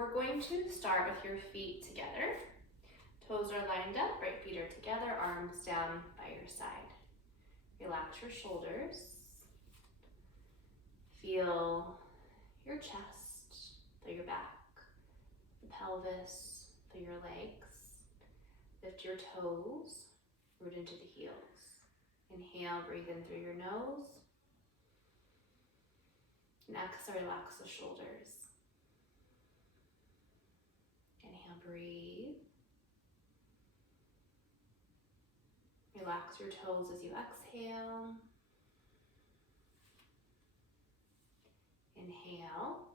we're going to start with your feet together. Toes are lined up, right feet are together, arms down by your side. Relax your shoulders. Feel your chest, feel your back, the pelvis, feel your legs. Lift your toes, root into the heels. Inhale, breathe in through your nose. And exhale, relax the shoulders. Inhale, breathe. Relax your toes as you exhale. Inhale.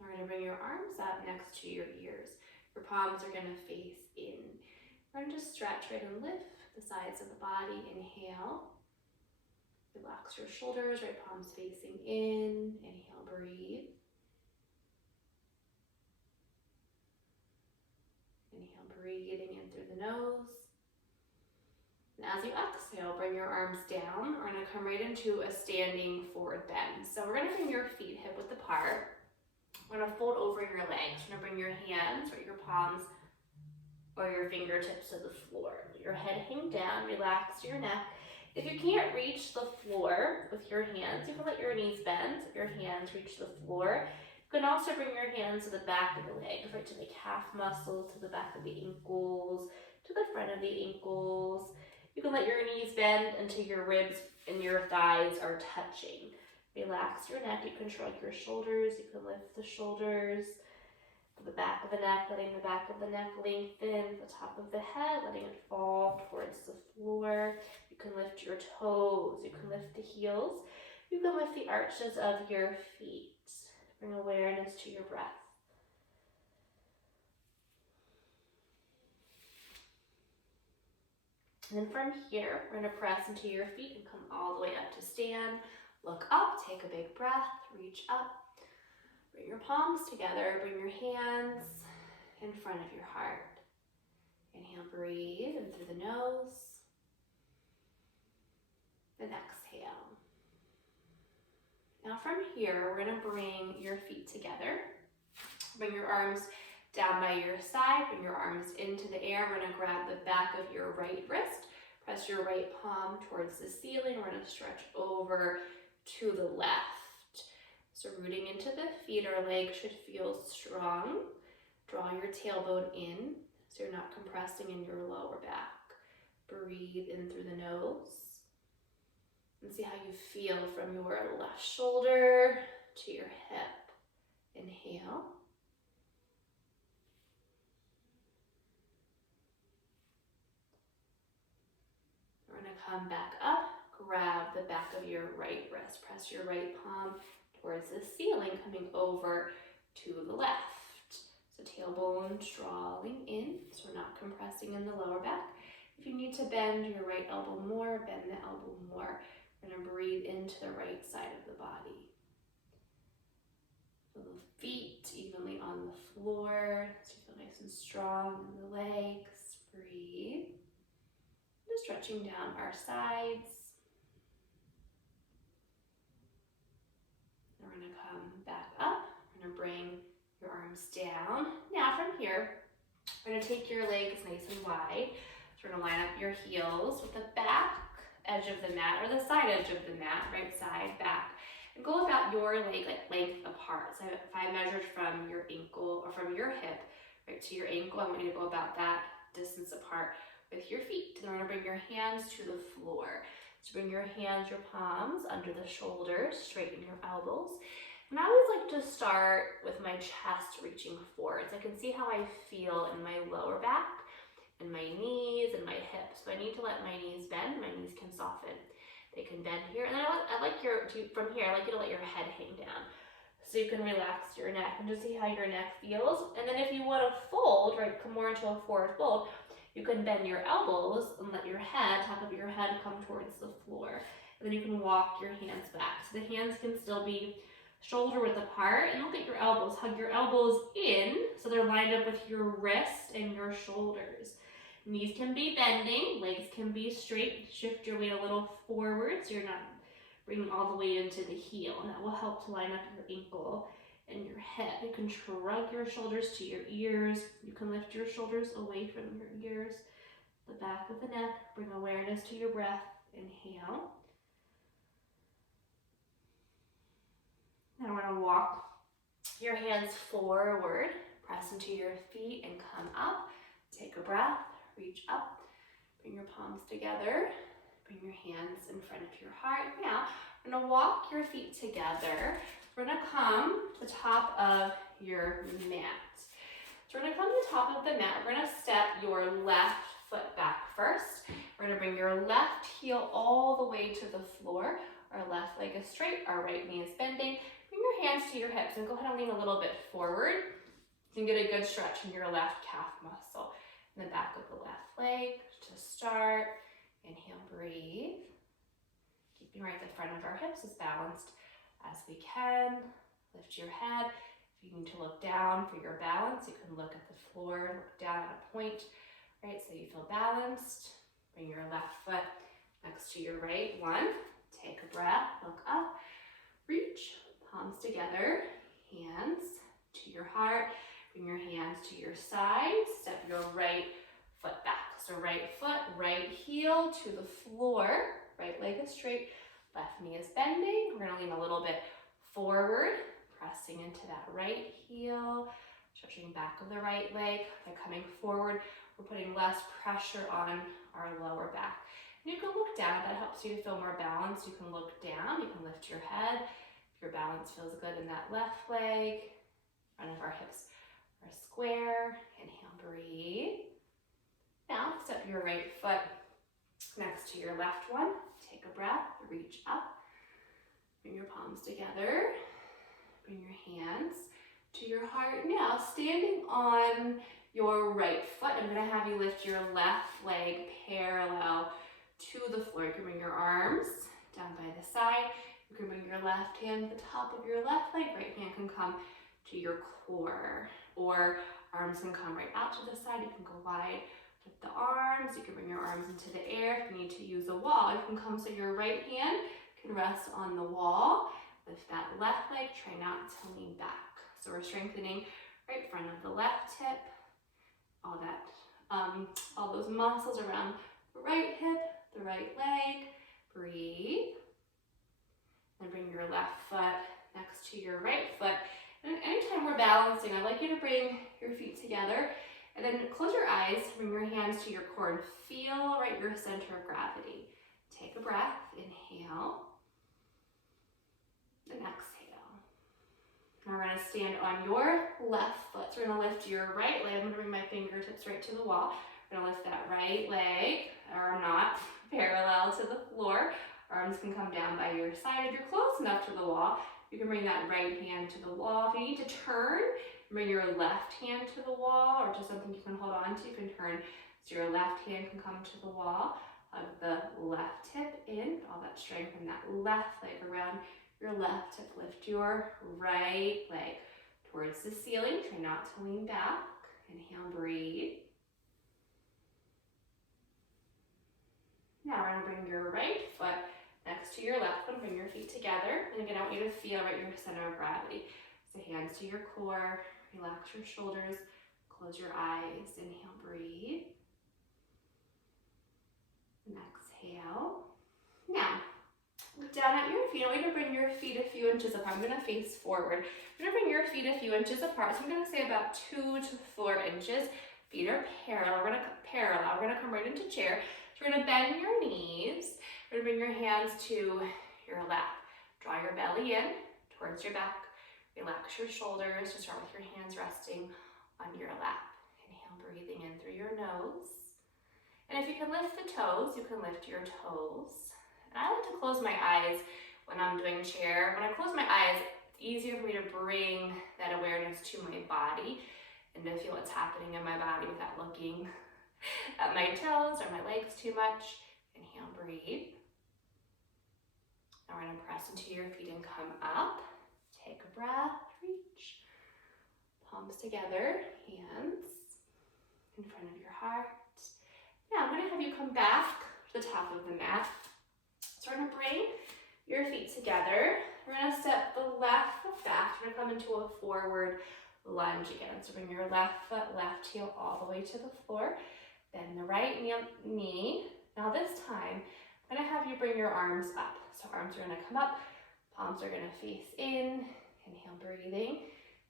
We're going to bring your arms up next to your ears. Your palms are going to face in. We're going to just stretch right and lift the sides of the body. Inhale. Relax your shoulders, right palms facing in. Inhale, breathe. Inhale, breathing in through the nose. And as you exhale, bring your arms down. We're going to come right into a standing forward bend. So we're going to bring your feet hip width apart. We're going to fold over your legs. We're going to bring your hands or your palms or your fingertips to the floor. Your head hang down, relax your neck. If you can't reach the floor with your hands, you can let your knees bend, your hands reach the floor. You can also bring your hands to the back of the legs, right to the calf muscles, to the back of the ankles, to the front of the ankles. You can let your knees bend until your ribs and your thighs are touching. Relax your neck. You can shrug your shoulders. You can lift the shoulders to the back of the neck, letting the back of the neck lengthen, the top of the head, letting it fall towards the floor. You can lift your toes. You can lift the heels. You can lift the arches of your feet. Bring awareness to your breath. And then from here, we're going to press into your feet and come all the way up to stand. Look up, take a big breath, reach up. Bring your palms together, bring your hands in front of your heart. Inhale, breathe in through the nose. Then exhale. Now from here, we're going to bring your feet together. Bring your arms down by your side, bring your arms into the air. We're going to grab the back of your right wrist. Press your right palm towards the ceiling. We're going to stretch over to the left. So rooting into the feet, our legs should feel strong. Draw your tailbone in so you're not compressing in your lower back. Breathe in through the nose. And see how you feel from your left shoulder to your hip. Inhale. We're going to come back up. Grab the back of your right wrist. Press your right palm towards the ceiling, coming over to the left. So tailbone drawing in, so we're not compressing in the lower back. If you need to bend your right elbow more, bend the elbow more. We're going to breathe into the right side of the body. Feel the feet evenly on the floor, so you feel nice and strong in the legs. Breathe. Just stretching down our sides. We're going to come back up. We're going to bring your arms down. Now from here, we're going to take your legs nice and wide. So we're going to line up your heels with the back edge of the mat or the side edge of the mat, right side, back. And go about your leg length apart. So if I measured from your ankle or from your hip right to your ankle, I'm going to go about that distance apart with your feet. Then we're going to bring your hands to the floor. So bring your hands, your palms under the shoulders, straighten your elbows. And I always like to start with my chest reaching forwards. I can see how I feel in my lower back, in my knees, and my hips. So I need to let my knees bend, my knees can soften. They can bend here. And then I like you to let your head hang down. So you can relax your neck and just see how your neck feels. And then if you want to fold, right, come more into a forward fold, you can bend your elbows and let your head, top of your head, come towards the floor. And then you can walk your hands back. So the hands can still be shoulder width apart. And look at your elbows. Hug your elbows in so they're lined up with your wrist and your shoulders. Knees can be bending, legs can be straight. Shift your weight a little forward so you're not bringing all the weight into the heel, and that will help to line up your ankle and your hip. You can shrug your shoulders to your ears. You can lift your shoulders away from your ears, the back of the neck. Bring awareness to your breath. Inhale. Now we're gonna walk your hands forward, press into your feet and come up. Take a breath, reach up, bring your palms together, bring your hands in front of your heart. Now, we're gonna walk your feet together. We're gonna come to the top of your mat. So we're gonna come to the top of the mat. We're gonna step your left foot back first. We're gonna bring your left heel all the way to the floor. Our left leg is straight, our right knee is bending. Bring your hands to your hips and go ahead and lean a little bit forward. You can get a good stretch in your left calf muscle. In the back of the left leg to start. Inhale, breathe. Keeping right the front of our hips as balanced as we can. Lift your head. If you need to look down for your balance, you can look at the floor, look down at a point, right, so you feel balanced. Bring your left foot next to your right. One. Take a breath, look up, reach, palms together, hands to your heart. Bring your hands to your side. Step your right foot back. So right foot, right heel to the floor. Right leg is straight, left knee is bending. We're gonna lean a little bit forward, pressing into that right heel, stretching back of the right leg. By coming forward, we're putting less pressure on our lower back. And you can look down. If that helps you to feel more balanced, you can look down. You can lift your head. If your balance feels good in that left leg, front of our hips are square. Inhale, breathe. Now, step your right foot next to your left one. Take a breath, reach up. Bring your palms together. Bring your hands to your heart. Now, standing on your right foot, I'm gonna have you lift your left leg parallel to the floor. You can bring your arms down by the side. You can bring your left hand to the top of your left leg. Right hand can come to your core, or arms can come right out to the side. You can go wide with the arms. You can bring your arms into the air. If you need to use a wall, you can come so your right hand can rest on the wall. Lift that left leg, try not to lean back. So we're strengthening right front of the left hip, all those muscles around the right hip, the right leg. Breathe. And bring your left foot next to your right foot. And anytime we're balancing, I'd like you to bring your feet together and then close your eyes, bring your hands to your core and feel right your center of gravity. Take a breath, inhale, and exhale. Now we're gonna stand on your left foot. So we're gonna lift your right leg. I'm gonna bring my fingertips right to the wall. We're gonna lift that right leg, or not, parallel to the floor. Arms can come down by your side. If you're close enough to the wall, you can bring that right hand to the wall. If you need to turn, bring your left hand to the wall, or to something you can hold on to. You can turn so your left hand can come to the wall. Hug the left hip in, all that strength in that left leg around your left hip. Lift your right leg towards the ceiling. Try not to lean back. Inhale, breathe. Now we're gonna bring your right foot next to your left one. Bring your feet together. And again, I want you to feel right your center of gravity. So hands to your core, relax your shoulders, close your eyes. Inhale, breathe. And exhale. Now, look down at your feet. I want you to bring your feet a few inches apart. I'm gonna face forward. You're gonna bring your feet a few inches apart. So I'm gonna say about 2 to 4 inches. Feet are parallel. We're gonna come right into chair. So we're gonna bend your knees. We're gonna bring your hands to your lap. Draw your belly in towards your back. Relax your shoulders. Just start with your hands resting on your lap. Inhale, breathing in through your nose. And if you can lift the toes, you can lift your toes. And I like to close my eyes when I'm doing chair. When I close my eyes, it's easier for me to bring that awareness to my body and to feel what's happening in my body without looking at my toes or my legs too much. Inhale, breathe. Now we're gonna press into your feet and come up. Take a breath, reach. Palms together, hands in front of your heart. Now I'm gonna have you come back to the top of the mat. So we're gonna bring your feet together. We're gonna step the left foot back. We're gonna come into a forward lunge again. So bring your left foot, left heel all the way to the floor. Bend the right knee. Now this time, I'm gonna have you bring your arms up. So arms are gonna come up, palms are gonna face in. Inhale, breathing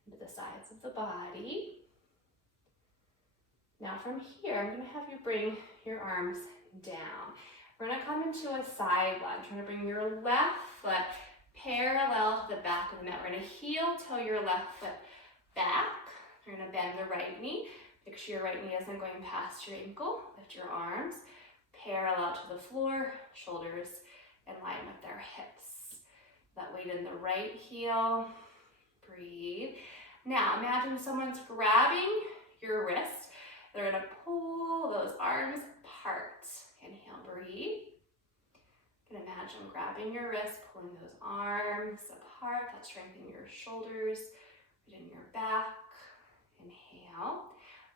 into the sides of the body. Now from here, I'm gonna have you bring your arms down. We're gonna come into a side lunge. We're gonna bring your left foot parallel to the back of the mat. We're gonna heel toe your left foot back. You're gonna bend the right knee. Make sure your right knee isn't going past your ankle. Lift your arms parallel to the floor, shoulders in line with their hips. That weight in the right heel. Breathe. Now imagine someone's grabbing your wrist. They're gonna pull those arms apart. Inhale, breathe. You can imagine grabbing your wrist, pulling those arms apart. That's strengthening your shoulders, right in your back. Inhale.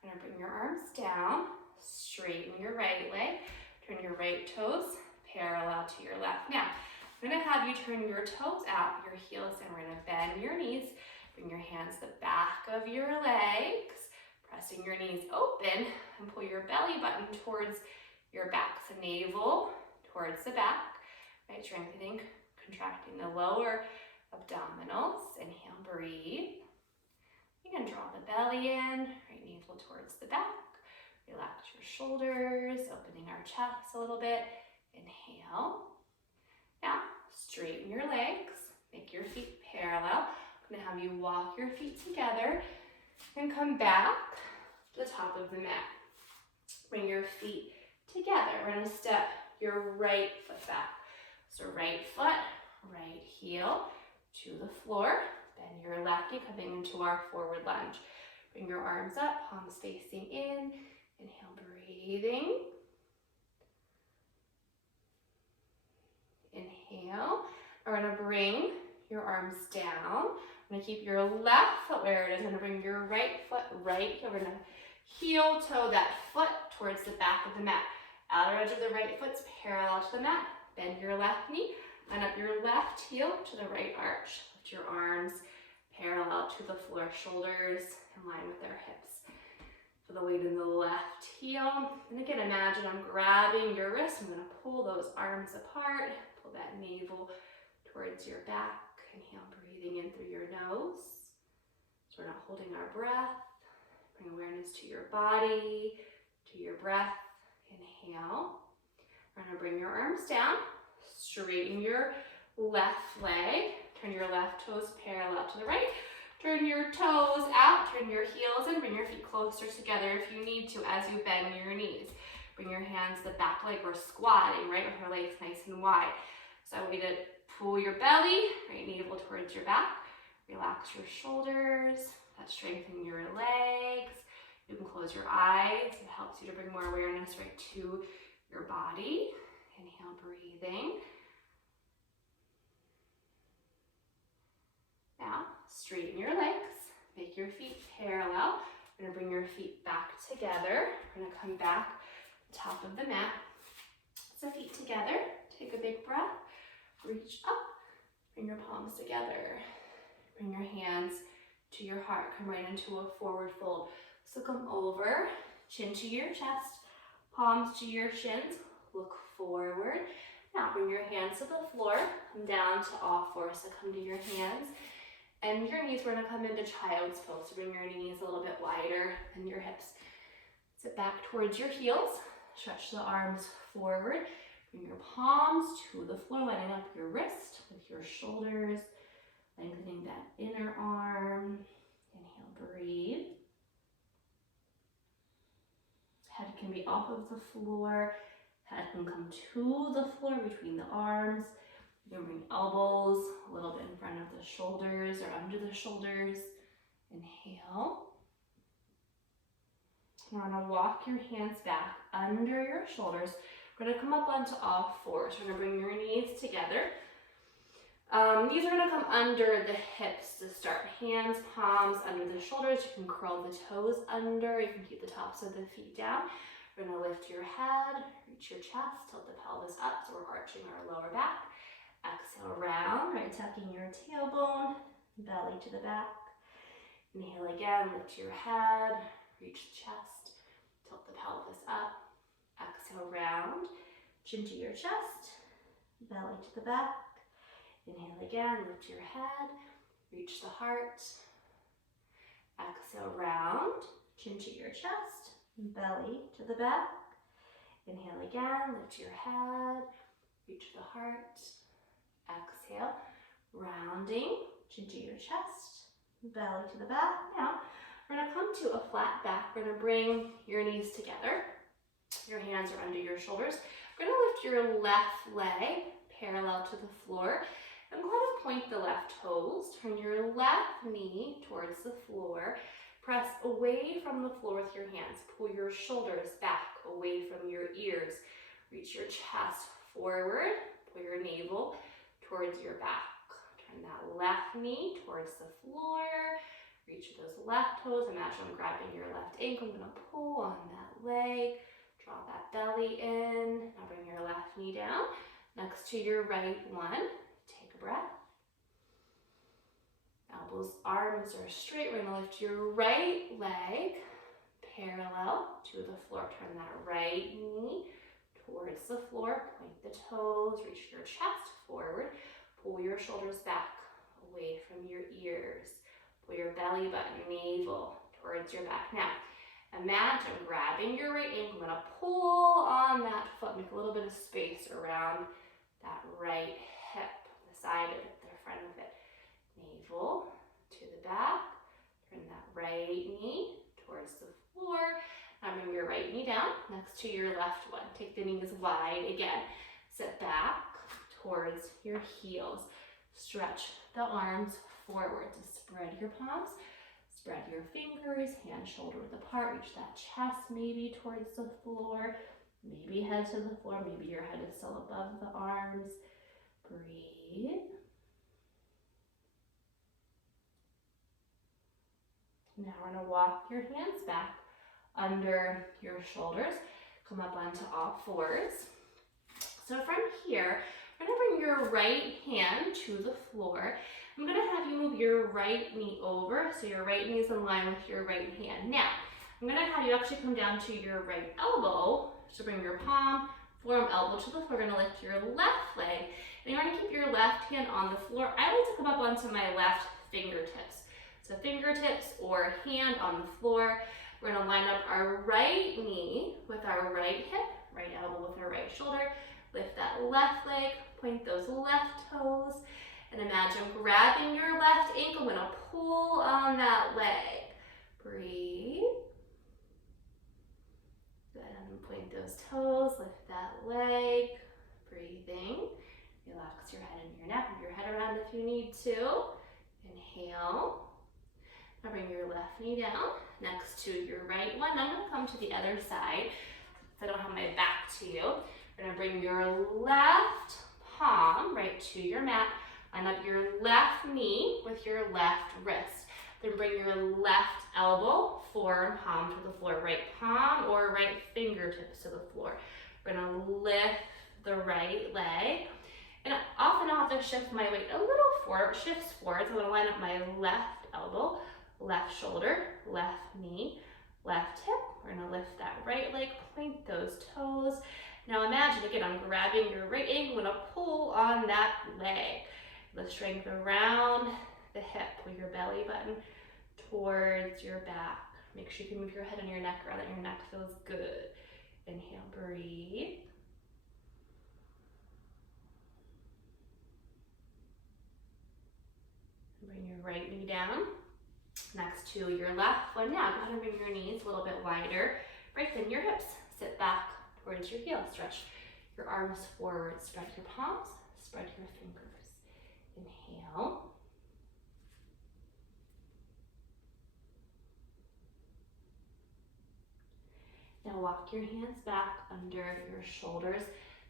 You're gonna bring your arms down, straighten your right leg, turn your right toes parallel to your left. Now, I'm gonna have you turn your toes out, your heels, and we're gonna bend your knees. Bring your hands to the back of your legs, pressing your knees open, and pull your belly button towards your back. So navel towards the back, right? Strengthening, contracting the lower abdominals. Inhale, breathe. You can draw the belly in, right? Navel towards the back. Relax your shoulders, opening our chest a little bit. Inhale. Now, straighten your legs, make your feet parallel. I'm gonna have you walk your feet together and come back to the top of the mat. Bring your feet together. We're gonna step your right foot back. So right foot, right heel to the floor. Bend your left knee, coming into our forward lunge. Bring your arms up, palms facing in. Inhale, breathing. Inhale. We're gonna bring your arms down. I'm gonna keep your left foot where it is. I'm gonna bring your right foot right. We're gonna heel toe that foot towards the back of the mat. Outer edge of the right foot's parallel to the mat. Bend your left knee, line up your left heel to the right arch. Lift your arms parallel to the floor, shoulders in line with their hips. Feel the weight in the left heel. And again, imagine I'm grabbing your wrist. I'm gonna pull those arms apart, pull that navel towards your back. Inhale, breathing in through your nose. So we're not holding our breath. Bring awareness to your body, to your breath. Inhale. We're gonna bring your arms down, straighten your left leg, turn your left toes parallel to the right, turn your toes out, turn your heels in, bring your feet closer together if you need to as you bend your knees. Bring your hands to the back leg, we're squatting, right, with our legs nice and wide. So I want you to pull your belly, right, navel towards your back, relax your shoulders, that's strengthening your legs. You can close your eyes, it helps you to bring more awareness right to your body. Inhale, breathing. Now, straighten your legs, make your feet parallel. We're gonna bring your feet back together. We're gonna come back to the top of the mat. So feet together, take a big breath, reach up, bring your palms together. Bring your hands to your heart, come right into a forward fold. So come over, chin to your chest, palms to your shins, look forward. Now bring your hands to the floor, come down to all fours. So come to your hands and your knees. We're gonna come into child's pose. So bring your knees a little bit wider than your hips. Sit back towards your heels, stretch the arms forward. Bring your palms to the floor, lining up your wrist with your shoulders, lengthening that inner arm. Inhale, breathe. Head can be off of the floor. Head can come to the floor between the arms. You can bring elbows a little bit in front of the shoulders or under the shoulders. Inhale. You're gonna walk your hands back under your shoulders. We're gonna come up onto all fours. We're gonna bring your knees together. Knees are gonna come under the hips to start. Hands, palms under the shoulders. You can curl the toes under. You can keep the tops of the feet down. We're gonna lift your head, reach your chest, tilt the pelvis up, so we're arching our lower back. Exhale, round, right, tucking your tailbone, belly to the back. Inhale again, lift your head, reach the chest, tilt the pelvis up. Exhale, round, chin to your chest, belly to the back. Inhale again, lift your head, reach the heart. Exhale, round, chin to your chest, belly to the back. Inhale again, lift your head, reach the heart. Exhale, rounding, chin to your chest, belly to the back. Now, we're gonna come to a flat back. We're gonna bring your knees together. Your hands are under your shoulders. We're gonna lift your left leg parallel to the floor. And go ahead and point the left toes. Turn your left knee towards the floor. Press away from the floor with your hands. Pull your shoulders back away from your ears. Reach your chest forward. Pull your navel towards your back. Turn that left knee towards the floor. Reach those left toes. Imagine I'm grabbing your left ankle. I'm going to pull on that leg. Draw that belly in. Now bring your left knee down next to your right one. Take a breath. Elbows, arms are straight. We're going to lift your right leg parallel to the floor. Turn that right knee towards the floor. Point the toes. Reach your chest forward. Pull your shoulders back away from your ears. Pull your belly button, navel towards your back. Now, imagine grabbing your right ankle. I'm going to pull on that foot. Make a little bit of space around that right hip, the side of it, the front of it. Navel to the back. Turn that right knee towards the floor. Now bring your right knee down next to your left one. Take the knees wide again. Sit back towards your heels. Stretch the arms forward to spread your palms. Spread your fingers, hand shoulder width apart. Reach that chest maybe towards the floor. Maybe head to the floor. Maybe your head is still above the arms. Breathe. Now we're going to walk your hands back under your shoulders. Come up onto all fours. So from here, we're going to bring your right hand to the floor. I'm going to have you move your right knee over, so your right knee is in line with your right hand. Now, I'm going to have you actually come down to your right elbow. So bring your palm, forearm, elbow to the floor. We're going to lift your left leg, and you're going to keep your left hand on the floor. I like to come up onto my left fingertips. So fingertips or hand on the floor. We're going to line up our right knee with our right hip, right elbow with our right shoulder. Lift that left leg, point those left toes, and imagine grabbing your left ankle. I'm going to pull on that leg. Breathe. Go ahead and point those toes, lift that leg. Breathing. Relax your head and your neck. Move your head around if you need to. Inhale. Now bring your left knee down next to your right one. I'm going to come to the other side so I don't have my back to you. We're going to bring your left palm right to your mat. Line up your left knee with your left wrist. Then bring your left elbow, forearm, palm to the floor. Right palm or right fingertips to the floor. We're going to lift the right leg. And often I'll have to shift my weight a little forward, shifts forward. So I'm going to line up my left elbow, left shoulder, left knee, left hip. We're going to lift that right leg, point those toes. Now imagine, again, I'm grabbing your right ankle. I'm going to pull on that leg. The strength around the hip. Pull your belly button towards your back. Make sure you can move your head and your neck around, that your neck feels good. Inhale, breathe. Bring your right knee down next to your left one. Now go ahead and bring your knees a little bit wider. Break in your hips. Sit back towards your heels. Stretch your arms forward. Spread your palms. Spread your fingers. Inhale. Now walk your hands back under your shoulders.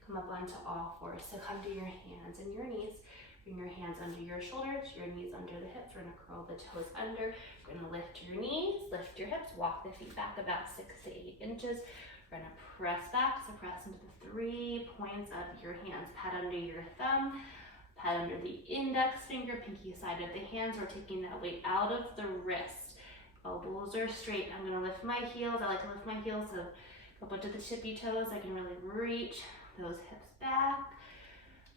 Come up onto all fours. So come to your hands and your knees. Bring your hands under your shoulders, your knees under the hips. We're going to curl the toes under. We're going to lift your knees, lift your hips, walk the feet back about 6 to 8 inches. We're going to press back, so press into the 3 points of your hands. Pat under your thumb, Head under the index finger, pinky side of the hands. We're taking that weight out of the wrist. Elbows are straight. I'm gonna lift my heels. I like to lift my heels so up onto the tippy toes. I can really reach those hips back.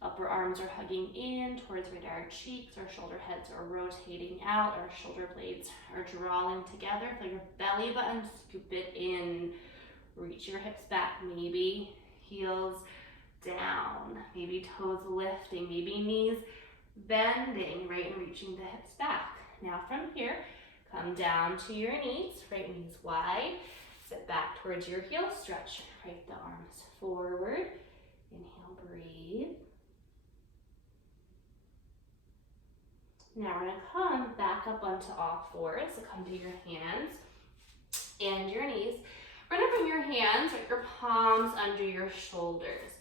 Upper arms are hugging in towards our cheeks. Our shoulder heads are rotating out. Our shoulder blades are drawing together. Feel your belly button, scoop it in. Reach your hips back, maybe heels down, maybe toes lifting, maybe knees bending, right, and reaching the hips back. Now from here, come down to your knees, right knees wide. Sit back towards your heel, stretch, right the arms forward. Inhale, breathe. Now we're gonna come back up onto all fours. So come to your hands and your knees. We're gonna bring your hands, right, your palms under your shoulders,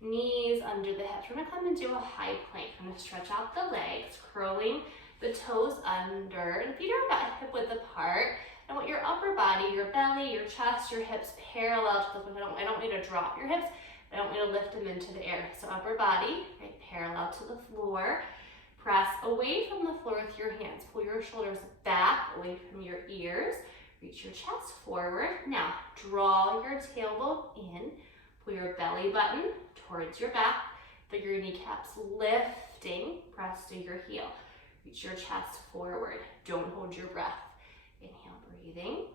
knees under the hips. We're gonna come into a high plank. I'm gonna stretch out the legs, curling the toes under. The feet are about hip width apart. I want your upper body, your belly, your chest, your hips parallel to the floor. I don't need to drop your hips. I don't need to lift them into the air. So upper body, right, parallel to the floor. Press away from the floor with your hands. Pull your shoulders back, away from your ears. Reach your chest forward. Now, draw your tailbone in. Pull your belly button towards your back. Feel your kneecaps lifting. Press to your heel. Reach your chest forward. Don't hold your breath. Inhale, breathing.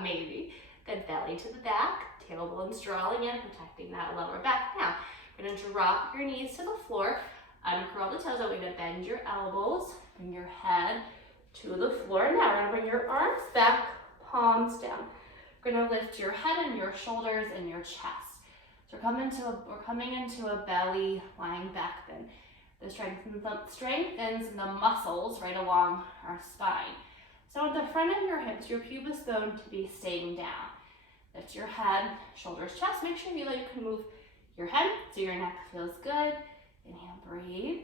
Maybe. Then belly to the back. Tailbones drawing in, protecting that lower back. Now, we're going to drop your knees to the floor. Uncurl the toes. That way to bend your elbows. Bring your head to the floor. Now we're going to bring your arms back, palms down. We're going to lift your head and your shoulders and your chest. So we're coming into a belly lying back bend. This strengthens the muscles right along our spine. So at the front of your hips, your pubis bone to be staying down. Lift your head, shoulders, chest. Make sure you can move your head so your neck feels good. Inhale, breathe.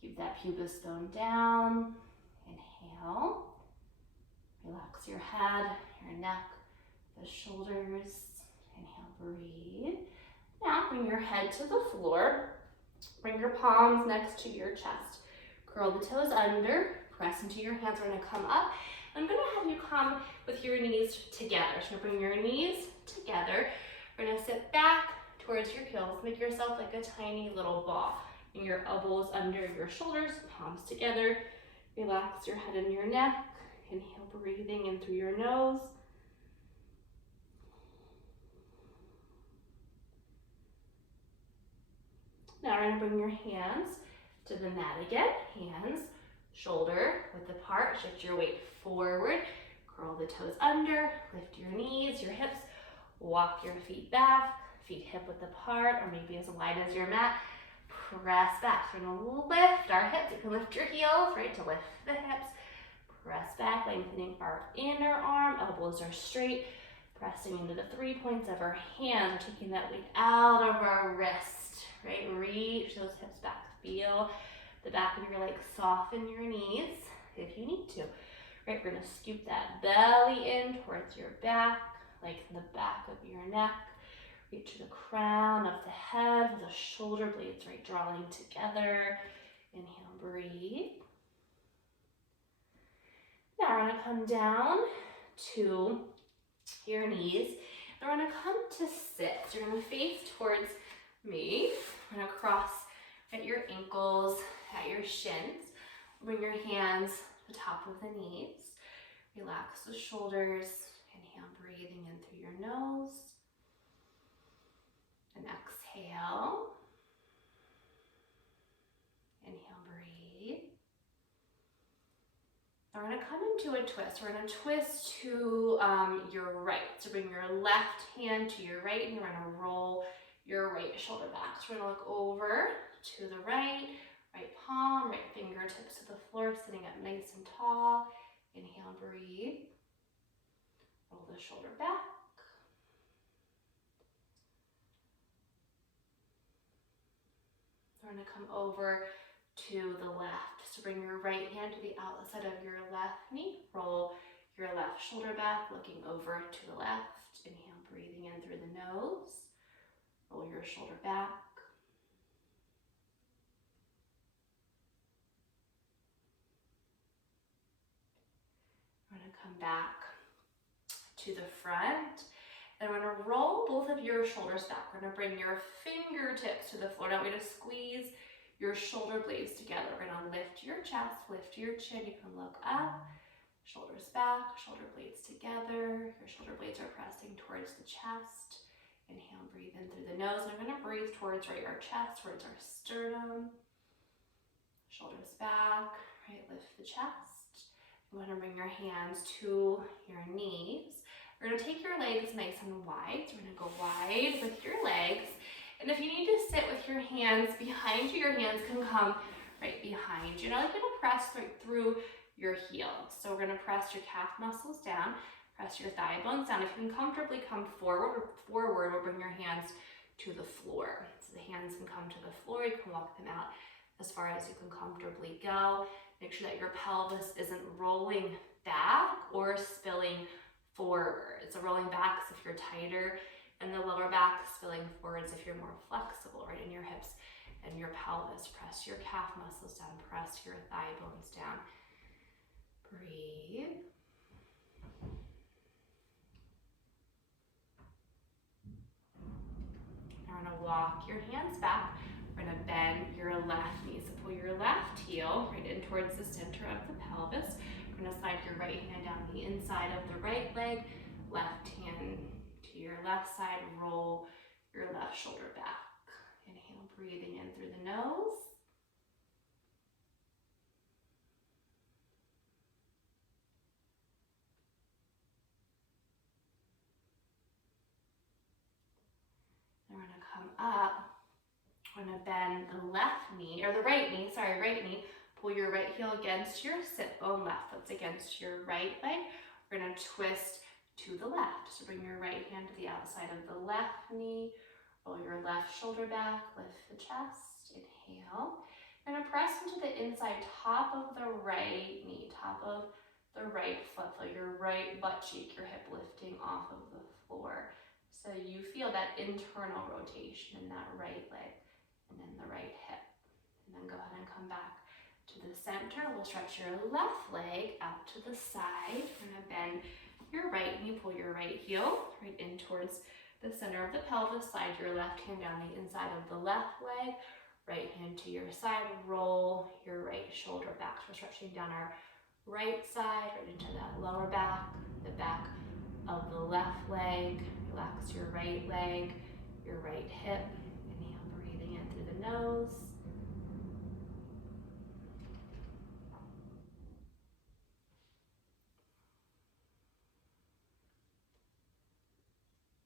Keep that pubis bone down. Inhale. Relax your head, your neck, the shoulders. Inhale, breathe. Now bring your head to the floor. Bring your palms next to your chest. Curl the toes under. Press into your hands. We're going to come up. I'm going to have you come with your knees together. So bring your knees together. We're going to sit back towards your heels. Make yourself like a tiny little ball. Bring your elbows under your shoulders, palms together. Relax your head and your neck. Inhale, breathing in through your nose. Now we're going to bring your hands to the mat again. Hands, shoulder width apart. Shift your weight forward. Curl the toes under. Lift your knees, your hips. Walk your feet back. Feet hip width apart, or maybe as wide as your mat. Press back. So we're going to lift our hips. You can lift your heels, right, to lift the hips. Press back, lengthening our inner arm. Elbows are straight. Pressing into the 3 points of our hands. We're taking that weight out of our wrist, right? Reach those hips back. Feel the back of your legs. Soften your knees if you need to. Right, we're going to scoop that belly in towards your back, lengthen the back of your neck. Reach to the crown of the head with the shoulder blades, right, drawing together. Inhale, breathe. Now we're going to come down to your knees. And we're going to come to sit. So you're going to face towards me. We're going to cross at your ankles, at your shins. Bring your hands to the top of the knees. Relax the shoulders. Inhale, breathing in through your nose. And exhale. Inhale, breathe. Now we're going to come into a twist. We're going to twist to your right. So bring your left hand to your right, and you're going to roll your right shoulder back. So we're going to look over to the right, right palm, right fingertips to the floor, sitting up nice and tall. Inhale, breathe. Roll the shoulder back. We're going to come over to the left. So bring your right hand to the outside of your left knee. Roll your left shoulder back, looking over to the left. Inhale, breathing in through the nose. Roll your shoulder back. Come back to the front. And we're gonna roll both of your shoulders back. We're gonna bring your fingertips to the floor. Now we're gonna squeeze your shoulder blades together. We're gonna lift your chest, lift your chin. You can look up, shoulders back, shoulder blades together. Your shoulder blades are pressing towards the chest. Inhale, breathe in through the nose. And I'm gonna breathe towards our chest, towards our sternum. Shoulders back, right, lift the chest. You wanna bring your hands to your knees. We're gonna take your legs nice and wide. So we're gonna go wide with your legs. And if you need to sit with your hands behind you, your hands can come right behind you. Now you're gonna press right through your heels. So we're gonna press your calf muscles down, press your thigh bones down. If you can comfortably come forward, we'll bring your hands to the floor. So the hands can come to the floor. You can walk them out as far as you can comfortably go. Make sure that your pelvis isn't rolling back or spilling forward. So rolling back if you're tighter in the lower back, spilling forwards if you're more flexible, right, in your hips and your pelvis. Press your calf muscles down, press your thigh bones down. Breathe. Now we're gonna walk your hands back. We're gonna bend your left knee. So pull your left heel right in towards the center of the pelvis. We're gonna slide your right hand down the inside of the right leg, left hand to your left side, roll your left shoulder back. Inhale, breathing in through the nose. Then we're gonna come up. We're gonna bend the left knee, or the right knee, sorry, right knee. Pull your right heel against your sit bone, left foot's against your right leg. We're gonna twist to the left. So bring your right hand to the outside of the left knee, roll your left shoulder back, lift the chest, inhale. You're gonna press into the inside top of the right knee, top of the right foot, feel your right butt cheek, your hip lifting off of the floor. So you feel that internal rotation in that right leg and then the right hip. And then go ahead and come back to the center. We'll stretch your left leg out to the side. We're gonna bend your right knee, pull your right heel right in towards the center of the pelvis. Slide your left hand down the inside of the left leg, right hand to your side, roll your right shoulder back. So we're stretching down our right side, right into that lower back, the back of the left leg. Relax your right leg, your right hip. Inhale, breathing in through the nose.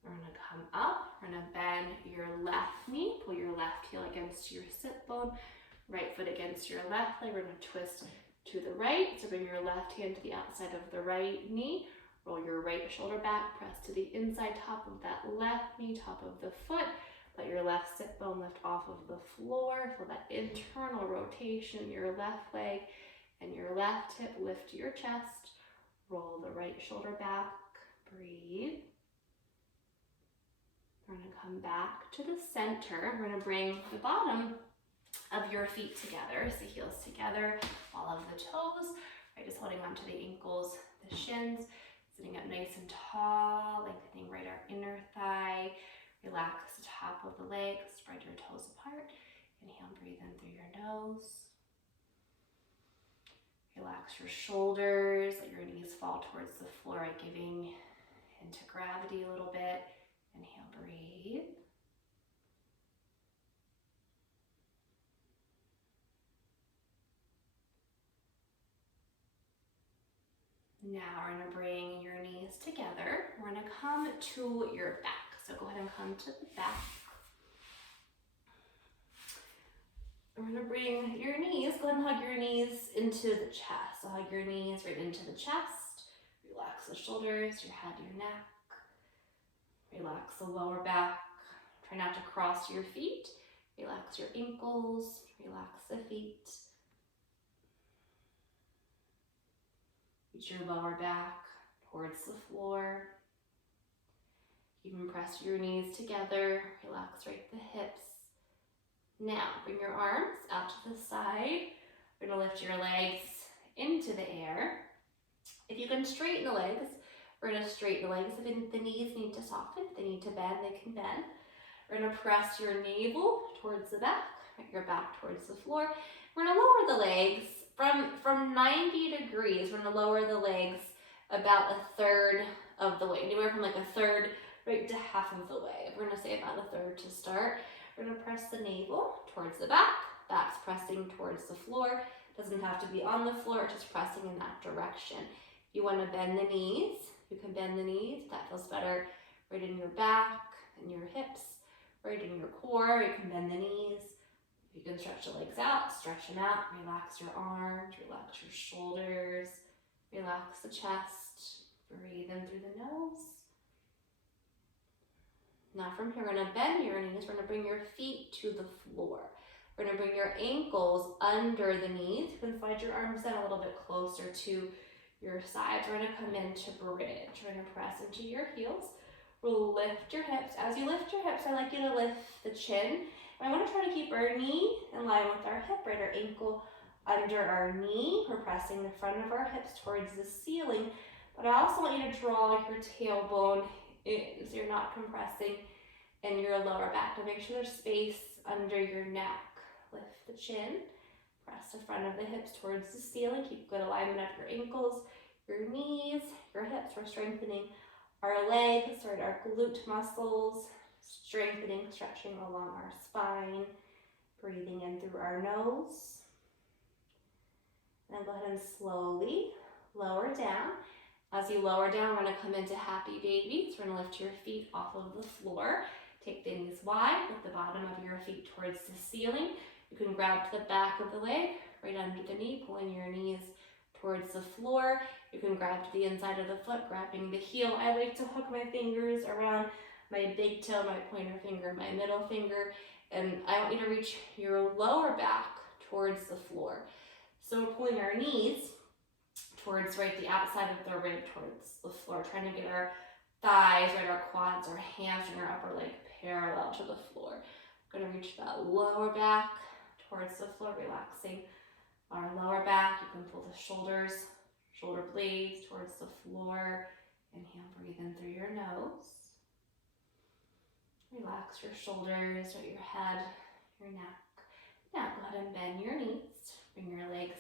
We're gonna come up, we're gonna bend your left knee, pull your left heel against your sit bone, right foot against your left leg. We're gonna twist to the right, so bring your left hand to the outside of the right knee, roll your right shoulder back, press to the inside top of that left knee, top of the foot. Let your left sit bone lift off of the floor. Feel that internal rotation in your left leg and your left hip. Lift your chest, roll the right shoulder back, breathe. We're gonna come back to the center. We're gonna bring the bottom of your feet together, so heels together, all of the toes, right, just holding onto the ankles, the shins, sitting up nice and tall, lengthening right our inner thigh. Relax the top of the legs, spread your toes apart. Inhale, breathe in through your nose. Relax your shoulders, let your knees fall towards the floor, right, giving into gravity a little bit. Inhale, breathe. Now we're gonna bring your knees together. We're gonna come to your back. So go ahead and come to the back. We're gonna bring your knees, go ahead and hug your knees into the chest. So hug your knees right into the chest. Relax the shoulders, your head, your neck. Relax the lower back. Try not to cross your feet. Relax your ankles, relax the feet. Reach your lower back towards the floor. Even press your knees together. Relax right the hips. Now, bring your arms out to the side. We're gonna lift your legs into the air. If you can straighten the legs, we're gonna straighten the legs. If the knees need to soften, if they need to bend, they can bend. We're gonna press your navel towards the back, your back towards the floor. We're gonna lower the legs from 90 degrees. We're gonna lower the legs about a third of the way, anywhere from like a third right to half of the way. We're gonna say about a third to start. We're gonna press the navel towards the back. Back's pressing towards the floor. Doesn't have to be on the floor, just pressing in that direction. If you wanna bend the knees, you can bend the knees. That feels better right in your back and your hips, right in your core. You can bend the knees. You can stretch the legs out, stretch them out. Relax your arms, relax your shoulders, relax the chest. Breathe in through the nose. Now from here, we're gonna bend your knees. We're gonna bring your feet to the floor. We're gonna bring your ankles under the knees. You can slide your arms down a little bit closer to your sides. We're gonna come into bridge. We're gonna press into your heels. We'll lift your hips. As you lift your hips, I like you to lift the chin. And I wanna try to keep our knee in line with our hip, right? Our ankle under our knee. We're pressing the front of our hips towards the ceiling. But I also want you to draw your tailbone in, so you're not compressing in your lower back. To make sure there's space under your neck. Lift the chin, press the front of the hips towards the ceiling. Keep good alignment of your ankles, your knees, your hips. We're strengthening our legs, right, our glute muscles, strengthening, stretching along our spine. Breathing in through our nose. Then go ahead and slowly lower down. As you lower down, we're gonna come into happy baby. So we're gonna lift your feet off of the floor. Take the knees wide, lift the bottom of your feet towards the ceiling. You can grab to the back of the leg, right under the knee, pulling your knees towards the floor. You can grab to the inside of the foot, grabbing the heel. I like to hook my fingers around my big toe, my pointer finger, my middle finger, and I want you to reach your lower back towards the floor. So we're pulling our knees towards right the outside of the rib towards the floor, trying to get our thighs, right, our quads, our hamstring, our upper leg parallel to the floor. We're gonna reach that lower back towards the floor, relaxing our lower back. You can pull the shoulders, shoulder blades towards the floor. Inhale, breathe in through your nose. Relax your shoulders, right, your head, your neck. Now go ahead and bend your knees. Bring your legs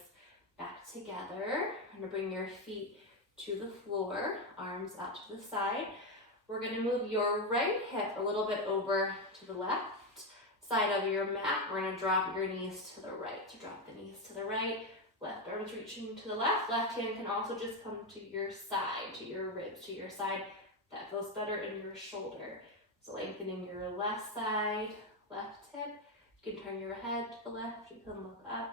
back together. I'm gonna bring your feet to the floor, arms out to the side. We're gonna move your right hip a little bit over to the left side of your mat. We're gonna drop your knees to the right. So drop the knees to the right, left arm is reaching to the left. Left hand can also just come to your side, to your ribs, to your side. That feels better in your shoulder. So lengthening your left side, left hip. You can turn your head to the left, you can look up.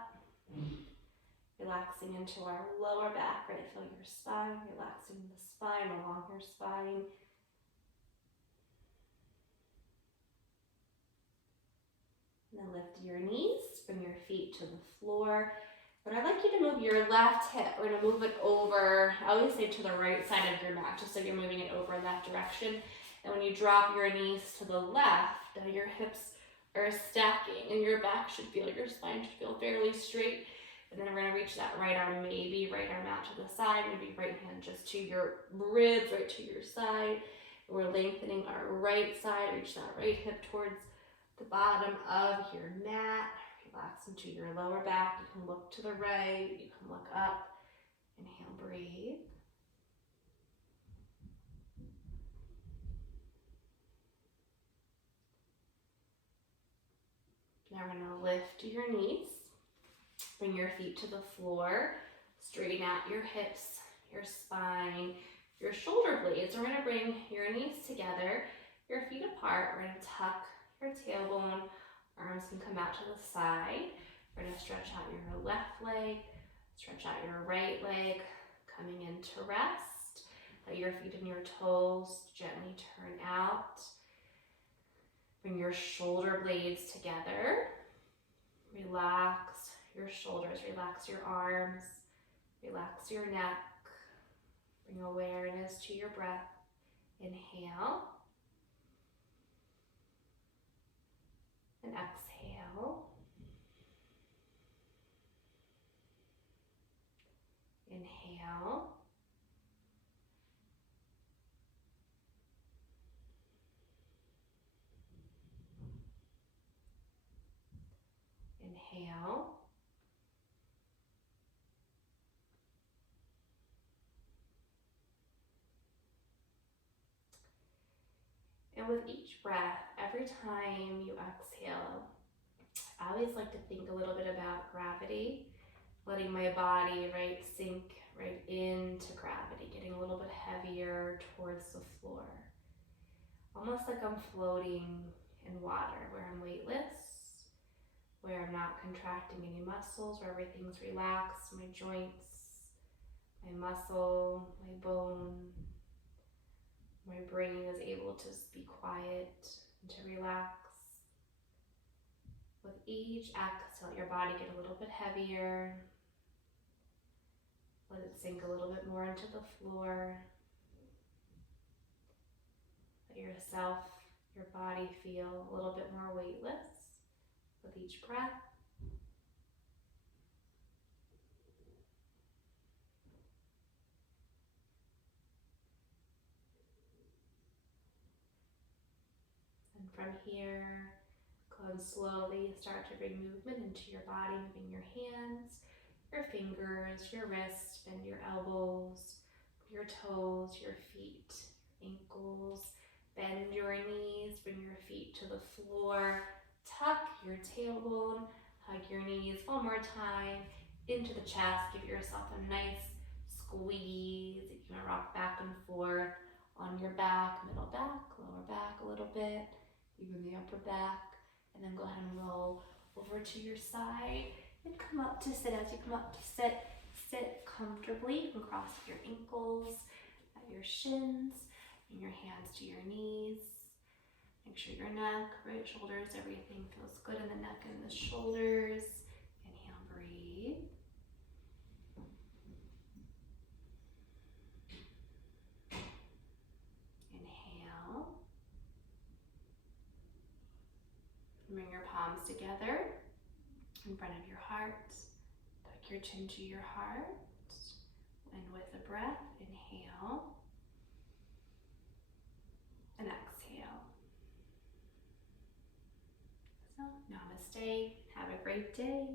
Relaxing into our lower back, right? Feel your spine, relaxing the spine along your spine. And then lift your knees, bring your feet to the floor. But I'd like you to move your left hip. We're gonna move it over, I always say to the right side of your mat, just so you're moving it over in that direction. And when you drop your knees to the left, now your hips are stacking and your back should feel, your spine should feel fairly straight. And then we're gonna reach that right arm, maybe right arm out to the side, maybe right hand just to your ribs, right to your side. We're lengthening our right side, reach that right hip towards the bottom of your mat. Relax into your lower back. You can look to the right, you can look up. Inhale, breathe. Now we're gonna lift your knees. Bring your feet to the floor, straighten out your hips, your spine, your shoulder blades. We're gonna bring your knees together, your feet apart. We're gonna tuck your tailbone, arms can come out to the side. We're gonna stretch out your left leg, stretch out your right leg, coming into rest. Let your feet and your toes gently turn out. Bring your shoulder blades together. Relax your shoulders, relax your arms, relax your neck. Bring awareness to your breath. Inhale and exhale. Inhale Inhale. And with each breath, every time you exhale, I always like to think a little bit about gravity, letting my body, right, sink right into gravity, getting a little bit heavier towards the floor. Almost like I'm floating in water, where I'm weightless, where I'm not contracting any muscles, where everything's relaxed, my joints, my muscle, my bone, my brain is able to be quiet and to relax. With each exhale, let your body get a little bit heavier. Let it sink a little bit more into the floor. Let yourself, your body feel a little bit more weightless with each breath. And from here, go and slowly start to bring movement into your body, moving your hands, your fingers, your wrists, bend your elbows, your toes, your feet, ankles, bend your knees, bring your feet to the floor, tuck your tailbone, hug your knees one more time into the chest, give yourself a nice squeeze. If you want to rock back and forth on your back, middle back, lower back a little bit, even the upper back, and then go ahead and roll over to your side and come up to sit. As you come up to sit, sit comfortably. You can cross your ankles at your shins and your hands to your knees. Make sure your neck, right, shoulders, everything feels good in the neck and the shoulders. Inhale, breathe. Inhale. Bring your palms together in front of your heart. Tuck your chin to your heart. And with a breath, inhale and exhale. So, namaste. Have a great day.